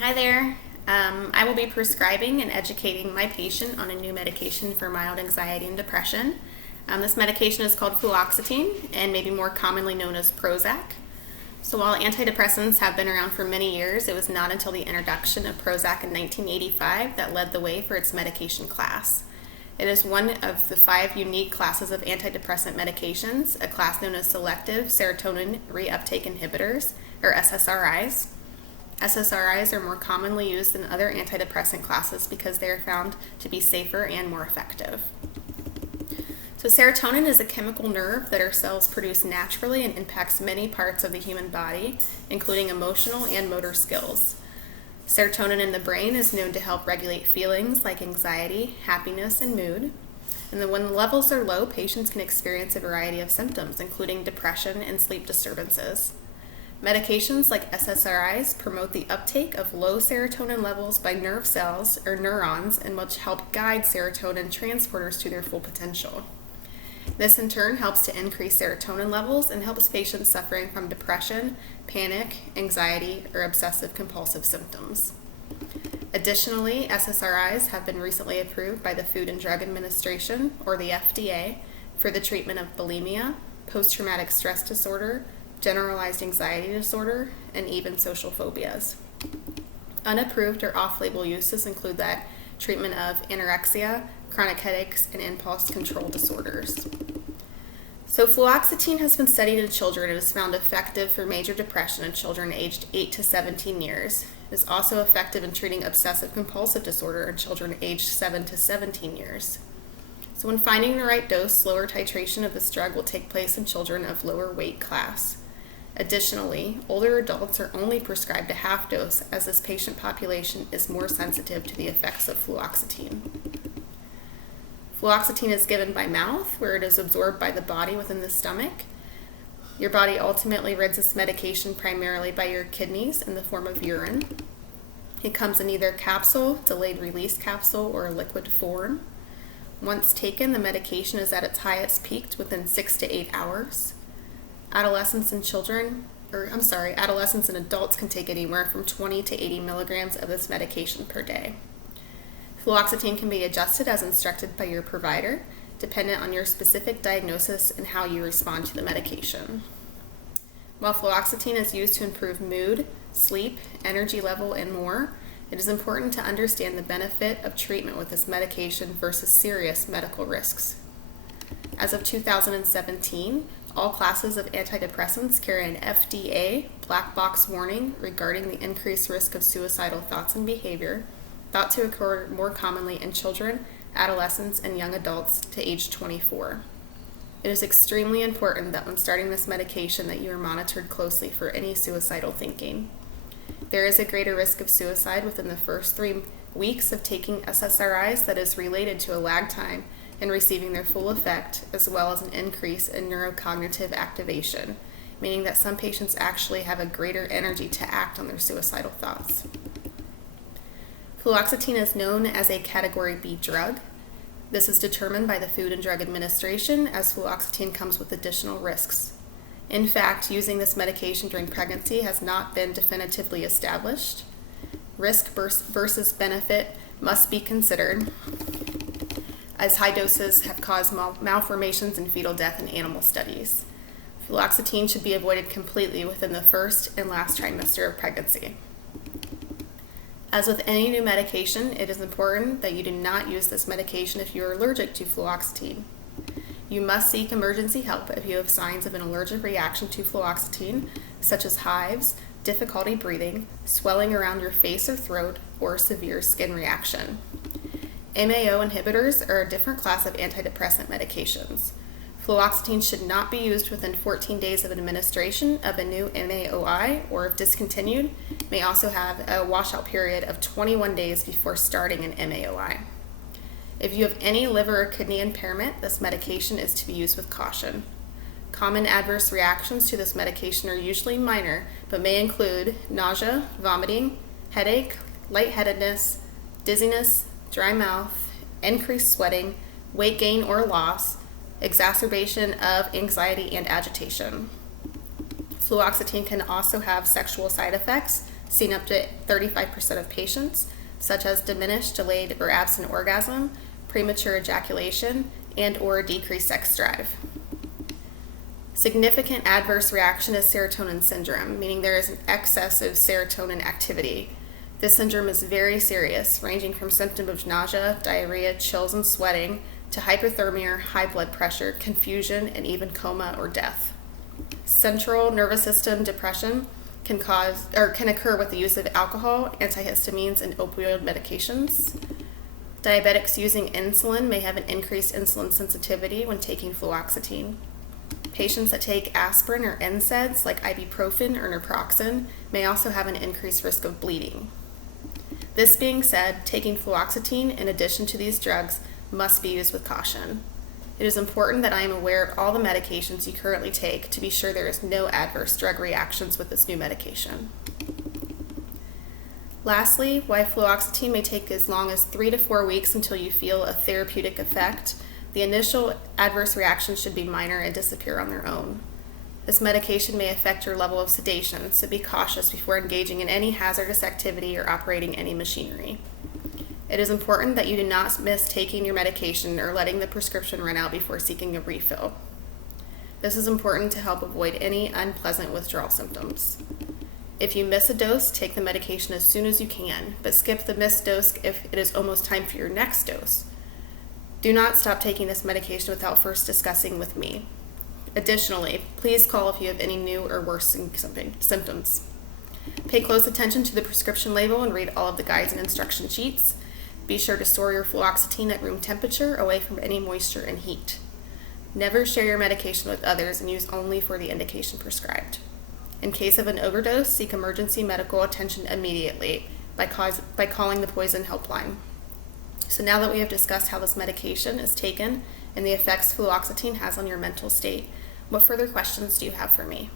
Hi there. I will be prescribing and educating my patient on a new medication for mild anxiety and depression. This medication is called fluoxetine and may be more commonly known as Prozac. So while antidepressants have been around for many years, it was not until the introduction of Prozac in 1985 that led the way for its medication class. It is one of the 5 unique classes of antidepressant medications, a class known as selective serotonin reuptake inhibitors, or SSRIs. SSRIs are more commonly used than other antidepressant classes because they are found to be safer and more effective. So serotonin is a chemical nerve that our cells produce naturally and impacts many parts of the human body, including emotional and motor skills. Serotonin in the brain is known to help regulate feelings like anxiety, happiness, and mood. And then when the levels are low, patients can experience a variety of symptoms, including depression and sleep disturbances. Medications like SSRIs promote the uptake of low serotonin levels by nerve cells or neurons and which help guide serotonin transporters to their full potential. This in turn helps to increase serotonin levels and helps patients suffering from depression, panic, anxiety, or obsessive compulsive symptoms. Additionally, SSRIs have been recently approved by the Food and Drug Administration, or the FDA, for the treatment of bulimia, post-traumatic stress disorder, generalized anxiety disorder, and even social phobias. Unapproved or off-label uses include that treatment of anorexia, chronic headaches, and impulse control disorders. So fluoxetine has been studied in children and is found effective for major depression in children aged 8 to 17 years. It is also effective in treating obsessive compulsive disorder in children aged 7 to 17 years. So when finding the right dose, slower titration of this drug will take place in children of lower weight class. Additionally, older adults are only prescribed a half dose as this patient population is more sensitive to the effects of fluoxetine. Fluoxetine is given by mouth, where it is absorbed by the body within the stomach. Your body ultimately rids this medication primarily by your kidneys in the form of urine. It comes in either capsule, delayed release capsule, or liquid form. Once taken, the medication is at its highest peak within 6 to 8 hours. Adolescents and adults can take anywhere from 20 to 80 milligrams of this medication per day. Fluoxetine can be adjusted as instructed by your provider, dependent on your specific diagnosis and how you respond to the medication. While fluoxetine is used to improve mood, sleep, energy level, and more, it is important to understand the benefit of treatment with this medication versus serious medical risks. As of 2017, all classes of antidepressants carry an FDA black box warning regarding the increased risk of suicidal thoughts and behavior, thought to occur more commonly in children, adolescents, and young adults to age 24. It is extremely important that when starting this medication that you are monitored closely for any suicidal thinking. There is a greater risk of suicide within the first 3 weeks of taking SSRIs that is related to a lag time in receiving their full effect, as well as an increase in neurocognitive activation, meaning that some patients actually have a greater energy to act on their suicidal thoughts. Fluoxetine is known as a Category B drug. This is determined by the Food and Drug Administration, as fluoxetine comes with additional risks. In fact, using this medication during pregnancy has not been definitively established. Risk versus benefit must be considered, as high doses have caused malformations and fetal death in animal studies. Fluoxetine should be avoided completely within the first and last trimester of pregnancy. As with any new medication, it is important that you do not use this medication if you are allergic to fluoxetine. You must seek emergency help if you have signs of an allergic reaction to fluoxetine, such as hives, difficulty breathing, swelling around your face or throat, or severe skin reaction. MAO inhibitors are a different class of antidepressant medications. Fluoxetine should not be used within 14 days of administration of a new MAOI, or if discontinued, may also have a washout period of 21 days before starting an MAOI. If you have any liver or kidney impairment, this medication is to be used with caution. Common adverse reactions to this medication are usually minor, but may include nausea, vomiting, headache, lightheadedness, dizziness, dry mouth, increased sweating, weight gain or loss, exacerbation of anxiety and agitation. Fluoxetine can also have sexual side effects, seen up to 35% of patients, such as diminished, delayed, or absent orgasm, premature ejaculation, and or decreased sex drive. Significant adverse reaction is serotonin syndrome, meaning there is an excess of serotonin activity. This syndrome is very serious, ranging from symptoms of nausea, diarrhea, chills, and sweating, to hypothermia, high blood pressure, confusion, and even coma or death. Central nervous system depression can occur with the use of alcohol, antihistamines, and opioid medications. Diabetics using insulin may have an increased insulin sensitivity when taking fluoxetine. Patients that take aspirin or NSAIDs like ibuprofen or naproxen may also have an increased risk of bleeding. This being said, taking fluoxetine in addition to these drugs must be used with caution. It is important that I am aware of all the medications you currently take to be sure there is no adverse drug reactions with this new medication. Lastly, why fluoxetine may take as long as 3 to 4 weeks until you feel a therapeutic effect. The initial adverse reactions should be minor and disappear on their own. This medication may affect your level of sedation, so be cautious before engaging in any hazardous activity or operating any machinery. It is important that you do not miss taking your medication or letting the prescription run out before seeking a refill. This is important to help avoid any unpleasant withdrawal symptoms. If you miss a dose, take the medication as soon as you can, but skip the missed dose if it is almost time for your next dose. Do not stop taking this medication without first discussing with me. Additionally, please call if you have any new or worsening symptoms. Pay close attention to the prescription label and read all of the guides and instruction sheets. Be sure to store your fluoxetine at room temperature, away from any moisture and heat. Never share your medication with others and use only for the indication prescribed. In case of an overdose, seek emergency medical attention immediately by calling the poison helpline. So now that we have discussed how this medication is taken and the effects fluoxetine has on your mental state, what further questions do you have for me?